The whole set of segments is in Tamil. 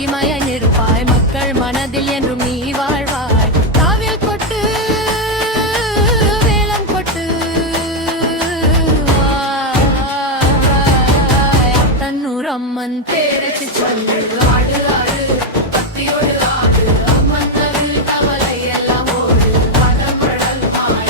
மகிமைய நிற்பாய் மக்கள் மனதில் என்றும் நீ வாழ்வாய் காவில் கொட்டு வேலம் கொட்டு தன்னூர் அம்மன் பேரச்சு சொல்லு ஆடு ஆடு பக்தியோடு ஆடு அம்மன் அருள் கவலை எல்லாம் ஓடு படம்படல்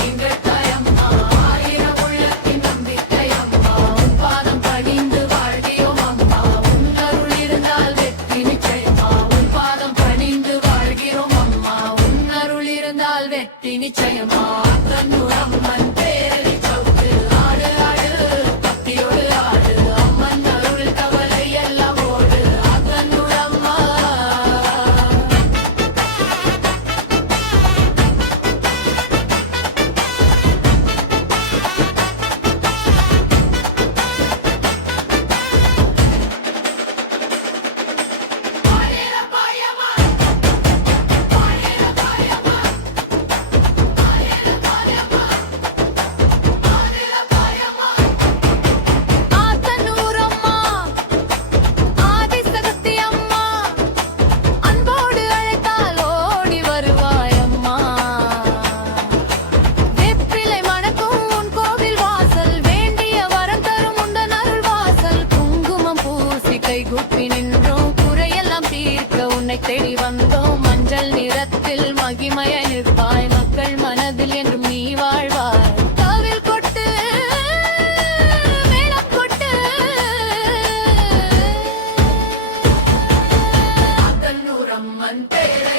எங்கள் தாயம்மா ஆயிரம் உள்ளத்தின் நம்பிக்கை அம்மா உன் பாதம் பணிந்து வாழ்கிறோம் அம்மா உன் அருள் இருந்தால் வெற்றி நிச்சயமா உன் பாதம் பணிந்து வாழ்கிறோம் அம்மா உன் அருள் இருந்தால் வெற்றி நிச்சயமா தன்னூர் அம்மன் பேரடி சவுக்கு ஆடு ஆடு பக்தியோடு ஆடு அம்மன் அருள் கவலை எல்லாம் ஓடு தன்னூர் அம்மா தேடி வந்தோம் மஞ்சள் நிறத்தில் மகிமைய நிற்பாய் மக்கள் மனதில் என்றும் நீ வாழ்வாய் காவில் கொட்டு மேளம் கொட்டு தன்னூர் அம்மன் பேரை